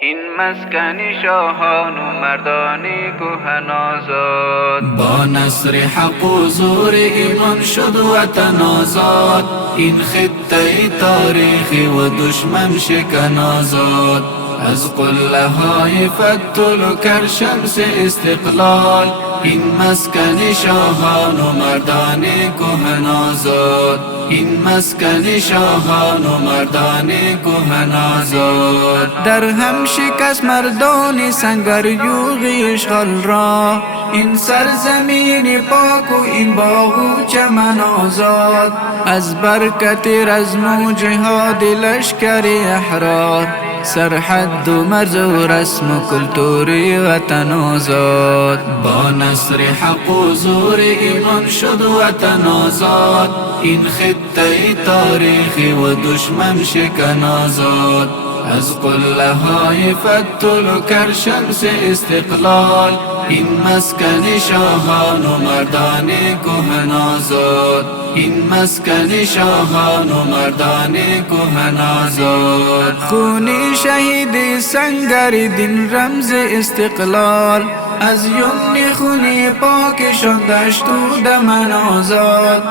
این مسکن شاهان و مردان کهن آزاد. با نصر حق و زور ایمان شد وطن آزاد. این خطه تاریخی و دشمن شکن آزاد. از قله های فتح و کرشمس استقلال. این مسکن شاهان و مردان کهن آزاد. این مسکن شاهان و مردان کهن آزاد. در هم شکست مردان سنگریوغی اشغال را. این سرزمین پاک و این باغ و چمن آزاد. از برکت رزم و جهاد لشکر احرار. سرحد و مرز و رسم و کلتوری وطن آزاد. با نصر حق و زور ایمان شد وطن آزاد. این خطه تاریخی و دشمن شکن آزاد. از قله های فتح و کرشمس استقلال. این مسکن شاهان و مردان کهن آزاد. این مسکن شاهان و مردان کهن آزاد. خونی شهید سنگر دین رمز استقلال. از یمن خونی پاکشان دشت و دمن آزاد.